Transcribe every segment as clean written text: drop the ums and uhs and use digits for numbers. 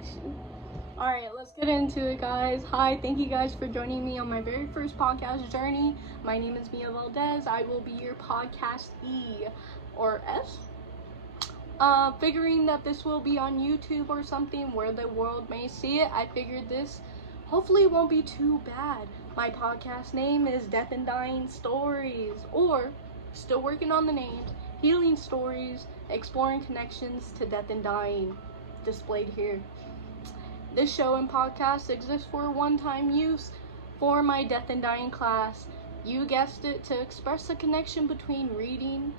action. Alright, let's get into it, guys. Hi, thank you guys for joining me on my very first podcast journey. My name is Mia Valdez. I will be your podcast E or S. Figuring that this will be on YouTube or something where the world may see it, I figured this hopefully won't be too bad. My podcast name is Death and Dying Stories, or still working on the names, Healing Stories, Exploring Connections to Death and Dying, displayed here. This show and podcast exists for one-time use for my Death and Dying class. You guessed it, to express the connection between reading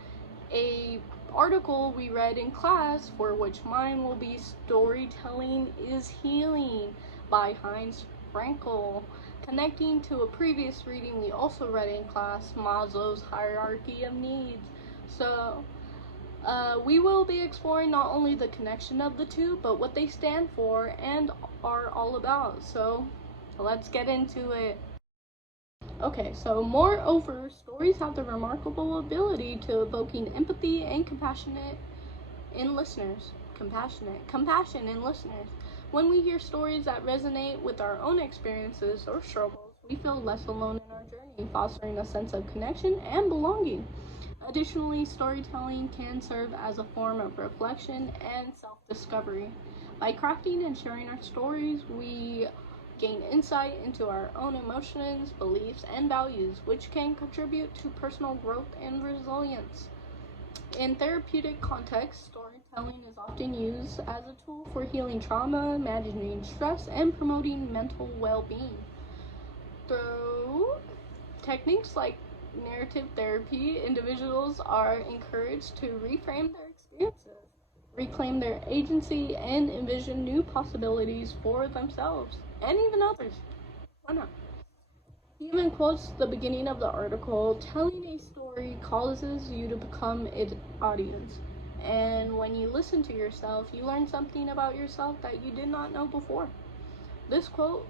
a article we read in class, for which mine will be Storytelling is Healing by Heinz Fenkl, connecting to a previous reading we also read in class, Maslow's Hierarchy of Needs. So we will be exploring not only the connection of the two, but what they stand for and are all about. So let's get into it. Okay, so moreover, stories have the remarkable ability to evoking empathy and compassion in listeners. Compassion in listeners. When we hear stories that resonate with our own experiences or struggles, we feel less alone in our journey, fostering a sense of connection and belonging. Additionally, storytelling can serve as a form of reflection and self-discovery. By crafting and sharing our stories, we gain insight into our own emotions, beliefs, and values, which can contribute to personal growth and resilience. In therapeutic contexts, storytelling is often used as a tool for healing trauma, managing stress, and promoting mental well-being. Through techniques like narrative therapy, individuals are encouraged to reframe their experiences, reclaim their agency, and envision new possibilities for themselves and even others. Why not? He even quotes the beginning of the article: telling a story causes you to become its audience. And when you listen to yourself, you learn something about yourself that you did not know before. This quote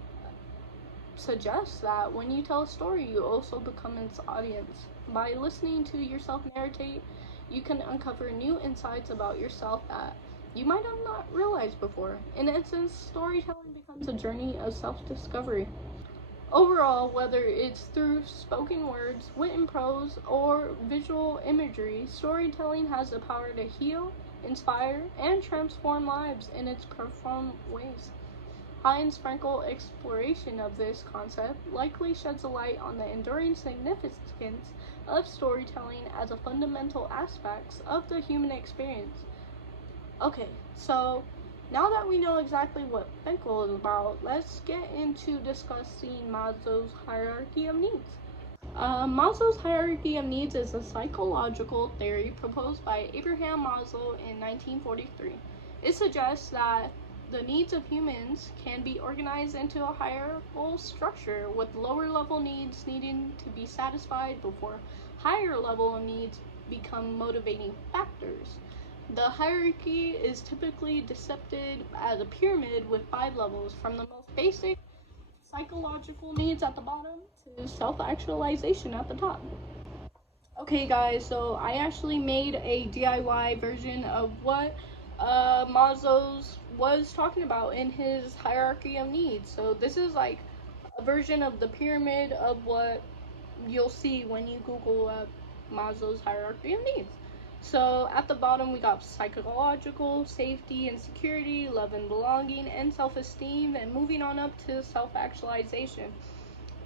suggests that when you tell a story, you also become its audience. By listening to yourself narrate, you can uncover new insights about yourself that you might have not realized before. In essence, storytelling becomes a journey of self-discovery. Overall, whether it's through spoken words, written prose, or visual imagery, storytelling has the power to heal, inspire, and transform lives in its profound ways. Heinz Fenkl exploration of this concept likely sheds a light on the enduring significance of storytelling as a fundamental aspect of the human experience. Okay, so now that we know exactly what Fenkl is about, let's get into discussing Maslow's Hierarchy of Needs. Maslow's Hierarchy of Needs is a psychological theory proposed by Abraham Maslow in 1943. It suggests that the needs of humans can be organized into a hierarchical structure, with lower level needs needing to be satisfied before higher level needs become motivating factors. The hierarchy is typically depicted as a pyramid with 5 levels, from the most basic psychological needs at the bottom to self-actualization at the top. Okay guys, so I actually made a DIY version of what Maslow's was talking about in his hierarchy of needs. So this is like a version of the pyramid of what you'll see when you Google Maslow's hierarchy of needs. So at the bottom we got psychological, safety and security, love and belonging, and self-esteem, and moving on up to self-actualization.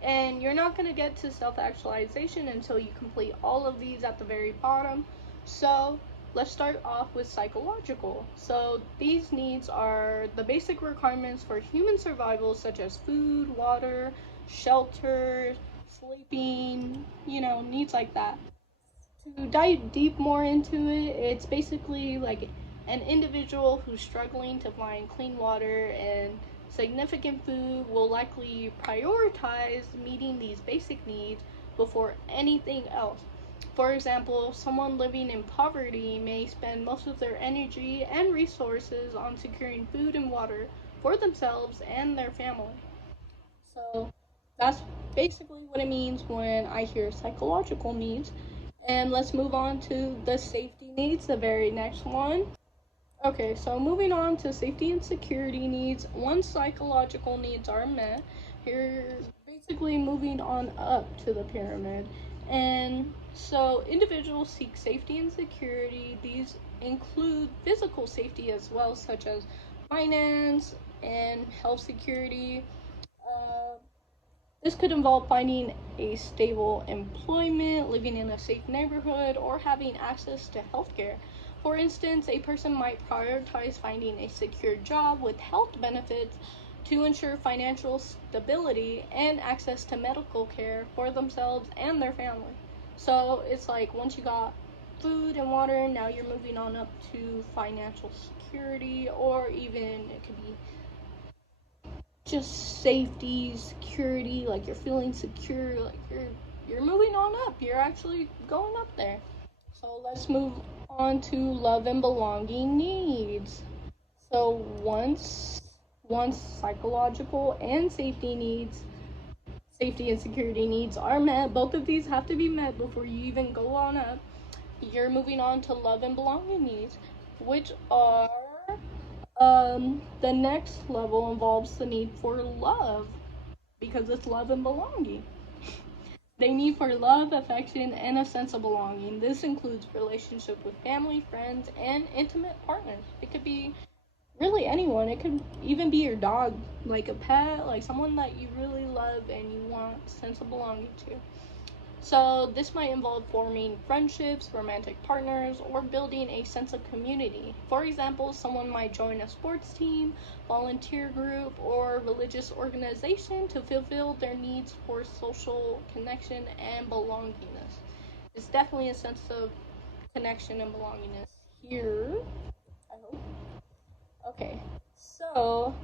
And you're not going to get to self-actualization until you complete all of these at the very bottom. So let's start off with psychological. So these needs are the basic requirements for human survival, such as food, water, shelter, sleeping, needs like that. To dive deep more into it, it's basically like an individual who's struggling to find clean water and significant food will likely prioritize meeting these basic needs before anything else. For example, someone living in poverty may spend most of their energy and resources on securing food and water for themselves and their family. So that's basically what it means when I hear psychological needs. And let's move on to the safety needs, the very next one. Okay, so moving on to safety and security needs. Once psychological needs are met, you're basically moving on up to the pyramid. And so individuals seek safety and security. These include physical safety as well, such as finance and health security. Uh, this could involve finding a stable employment, living in a safe neighborhood, or having access to healthcare. For instance, a person might prioritize finding a secure job with health benefits to ensure financial stability and access to medical care for themselves and their family. So it's like once you got food and water, now you're moving on up to financial security, or even it could be just safety, security, like you're feeling secure, like you're moving on up. You're actually going up there. So let's move on to love and belonging needs. So once psychological and safety and security needs are met, both of these have to be met before you even go on up. You're moving on to love and belonging needs, which are the next level involves the need for love because it's love and belonging. They need for love, affection, and a sense of belonging. This includes relationship with family, friends, and intimate partners. It could be really anyone. It could even be your dog, like a pet, like someone that you really love and you want a sense of belonging to. So, this might involve forming friendships, romantic partners, or building a sense of community. For example, someone might join a sports team, volunteer group, or religious organization to fulfill their needs for social connection and belongingness. It's definitely a sense of connection and belongingness here, I hope. Okay, so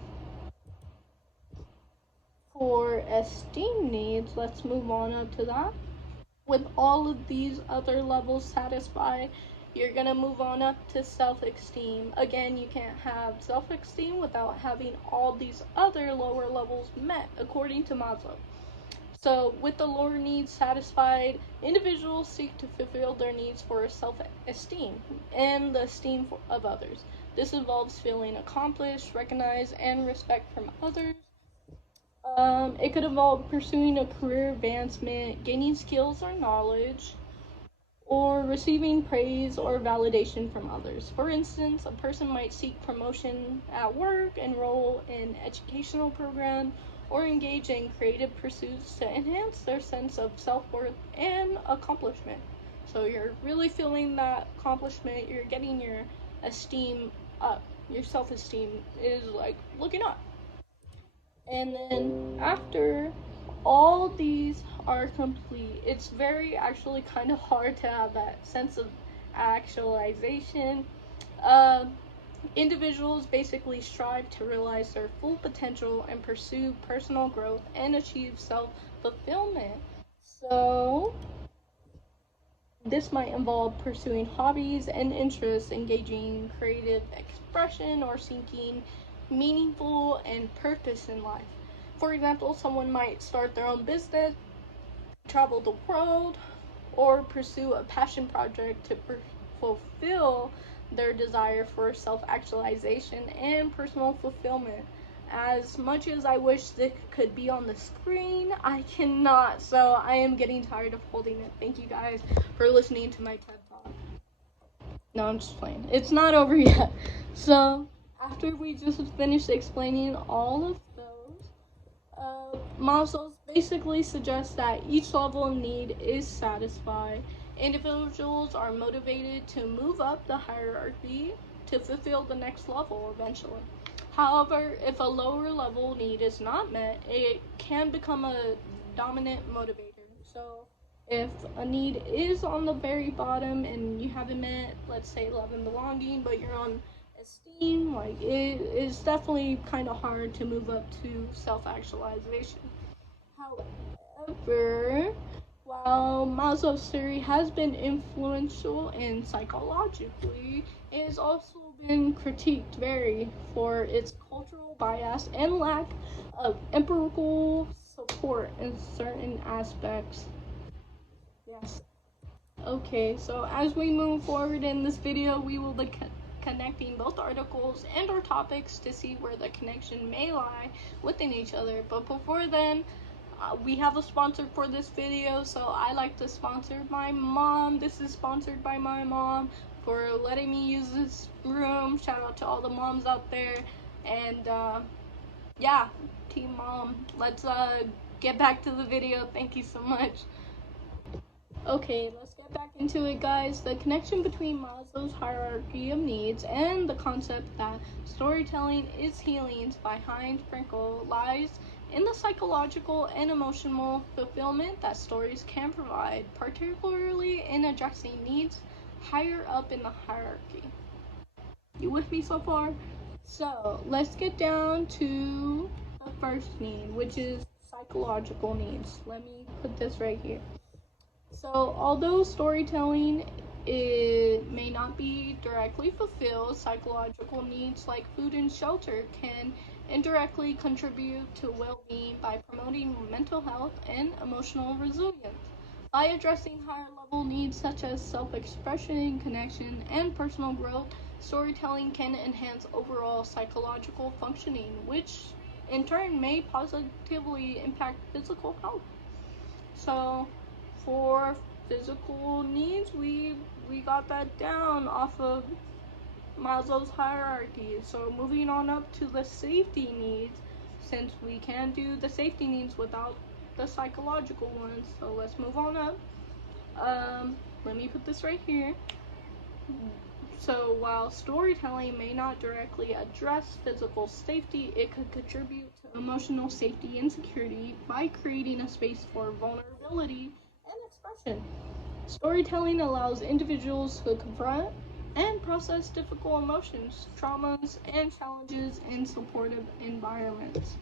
for esteem needs, let's move on up to that. With all of these other levels satisfied, you're gonna move on up to self-esteem. Again, you can't have self-esteem without having all these other lower levels met, according to Maslow. So, with the lower needs satisfied, individuals seek to fulfill their needs for self-esteem and the esteem of others. This involves feeling accomplished, recognized, and respect from others. It could involve pursuing a career advancement, gaining skills or knowledge, or receiving praise or validation from others. For instance, a person might seek promotion at work, enroll in educational programs, or engage in creative pursuits to enhance their sense of self-worth and accomplishment. So you're really feeling that accomplishment, you're getting your esteem up. Your self-esteem is like looking up. And then after all these are complete, it's very actually kind of hard to have that sense of actualization. Uh, Individuals basically strive to realize their full potential and pursue personal growth and achieve self fulfillment. So, this might involve pursuing hobbies and interests, engaging in creative expression, or seeking meaningful and purpose in life. For example, someone might start their own business, travel the world, or pursue a passion project to fulfill their desire for self actualization and personal fulfillment. As much as I wish this could be on the screen, I cannot, so I am getting tired of holding it. Thank you guys for listening to my TED Talk. No, I'm just playing. It's not over yet. So, after we just finished explaining all of those, Maslow basically suggests that each level of need is satisfied. Individuals are motivated to move up the hierarchy to fulfill the next level eventually. However, if a lower level need is not met, it can become a dominant motivator. So, if a need is on the very bottom and you haven't met, let's say, love and belonging, but you're on esteem, like it is definitely kind of hard to move up to self-actualization. However, while Maslow's theory has been influential and psychologically, it has also been critiqued very for its cultural bias and lack of empirical support in certain aspects. Yes. Okay, so as we move forward in this video, we will connecting both articles and or topics to see where the connection may lie within each other. But before then, we have a sponsor for this video, so I like to sponsor my mom. This is sponsored by my mom for letting me use this room. Shout out to all the moms out there. And yeah, team mom. Let's get back to the video. Thank you so much. Okay, let's get back into it, guys. The connection between Maslow's hierarchy of needs and the concept that storytelling is healing by Heinz Fenkl lies in the psychological and emotional fulfillment that stories can provide, particularly in addressing needs higher up in the hierarchy. You with me so far? So let's get down to the first need, which is psychological needs. Let me put this right here. So although storytelling it may not be directly fulfilled, psychological needs like food and shelter can indirectly contribute to well-being by promoting mental health and emotional resilience. By addressing higher level needs such as self-expression, connection, and personal growth, storytelling can enhance overall psychological functioning, which in turn may positively impact physical health. So for physical needs, we got that down off of Maslow's hierarchy. So moving on up to the safety needs, since we can't do the safety needs without the psychological ones, so let's move on up. Let me put this right here. So while storytelling may not directly address physical safety, it could contribute to emotional safety and security by creating a space for vulnerability and expression. Storytelling allows individuals to confront and process difficult emotions, traumas, and challenges in supportive environments.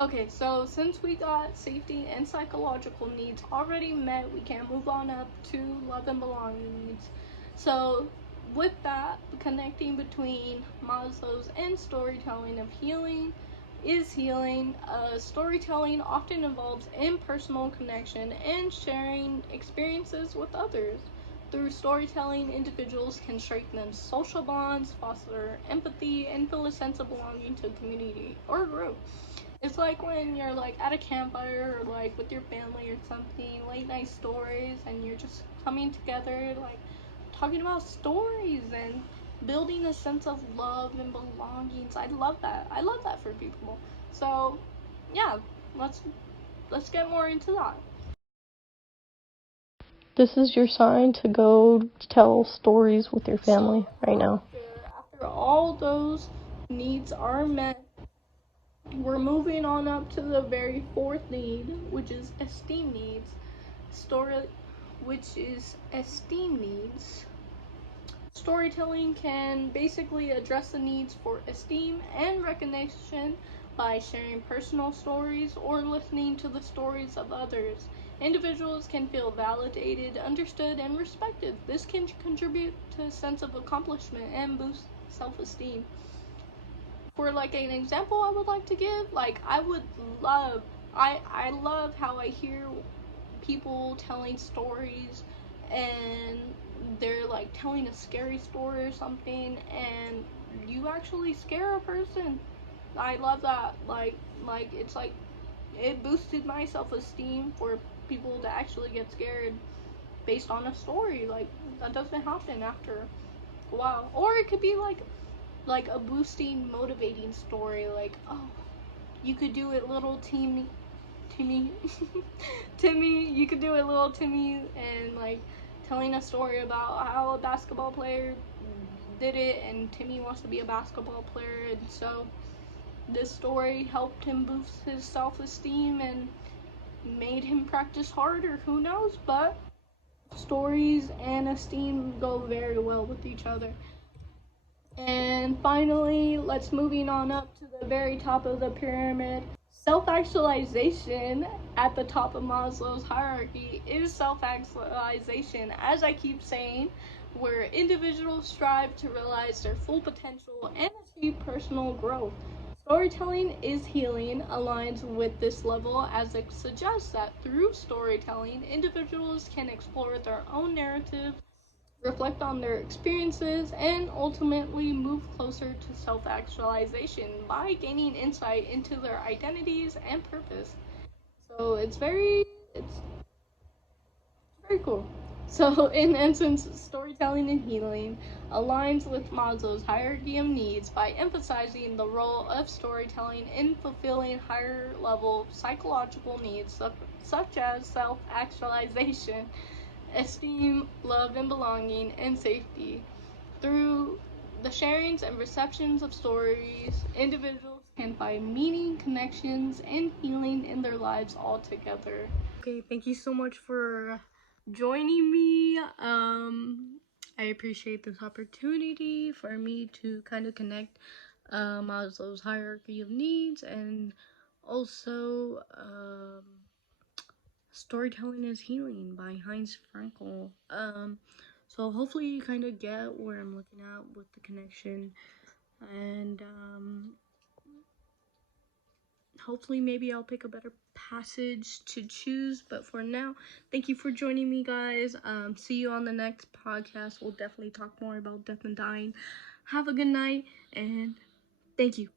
Okay, so since we got safety and psychological needs already met, we can move on up to love and belonging needs. So with that, connecting between Maslow's and storytelling of healing is healing. Storytelling often involves impersonal connection and sharing experiences with others. Through storytelling, individuals can strengthen social bonds, foster empathy, and feel a sense of belonging to a community or group. It's like when you're like at a campfire or like with your family or something, late night stories, and you're just coming together, like talking about stories and building a sense of love and belongings. I love that. I love that for people. So yeah, let's get more into that. This is your sign to go tell stories with your family right now. After all those needs are met, we're moving on up to the very fourth need, which is esteem needs. Storytelling can basically address the needs for esteem and recognition by sharing personal stories or listening to the stories of others. Individuals can feel validated, understood, and respected. This can contribute to a sense of accomplishment and boost self-esteem. For like an example I would like to give, like I love how I hear people telling stories and they're like telling a scary story or something and you actually scare a person. I love that. Like it's like it boosted my self-esteem for people to actually get scared based on a story. Like that doesn't happen after a while. Or it could be like a boosting, motivating story, like, oh, you could do it, little Timmy, you could do it, little Timmy, and like telling a story about how a basketball player did it, and Timmy wants to be a basketball player, and so this story helped him boost his self-esteem and made him practice harder. Who knows? But stories and esteem go very well with each other. And finally, let's moving on up to the very top of the pyramid. Self-actualization at the top of Maslow's hierarchy is self-actualization, as I keep saying, where individuals strive to realize their full potential and achieve personal growth. Storytelling is healing aligns with this level, as it suggests that through storytelling, individuals can explore their own narrative, reflect on their experiences, and ultimately move closer to self-actualization by gaining insight into their identities and purpose. So it's very cool. So, in essence, storytelling and healing aligns with Maslow's hierarchy of needs by emphasizing the role of storytelling in fulfilling higher level psychological needs such as self actualization, esteem, love and belonging, and safety. Through the sharings and receptions of stories, individuals can find meaning, connections, and healing in their lives altogether. Okay, thank you so much for joining me. I appreciate this opportunity for me to kind of connect Maslow's hierarchy of needs and also Storytelling is Healing by Heinz Fenkl. So hopefully you kind of get where I'm looking at with the connection, and hopefully maybe I'll pick a better passage to choose. But for now, thank you for joining me, guys. See you on the next podcast. We'll definitely talk more about death and dying. Have a good night, and thank you.